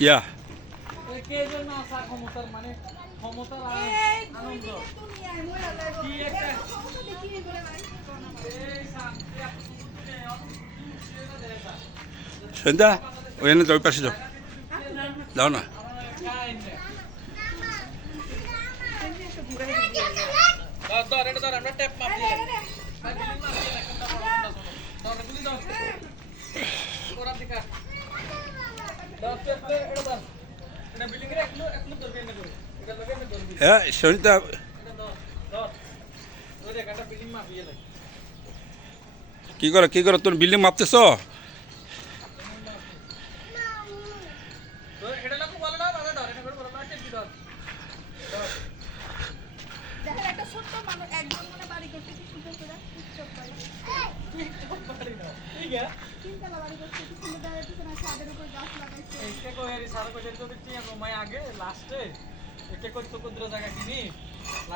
ইয়া কে জন্য আসা ক্ষমতার মানে ক্ষমতার আনন্দ কি একটা সন্ধ্যা ওখানে ওই পাশে যাও যাও না আমরা ট্যাপ মারছি হ্যাঁ সন্ধ্যা কি করো তুমি বিল্ডিং মাপতেছ একটা ছোট্ট মানুষ একজন মানে বাড়ি করতে কি সুন্দর করে টিকটক করে তিনতলা বাড়ি করতে কি সুন্দর দাঁড়াইতেছে না ছাদের উপর গাছ লাগাইছে এইটা কই সারা কই তো দেখছি আমি আগে লাস্টে একে কই তো কুদ্র জায়গা কিনি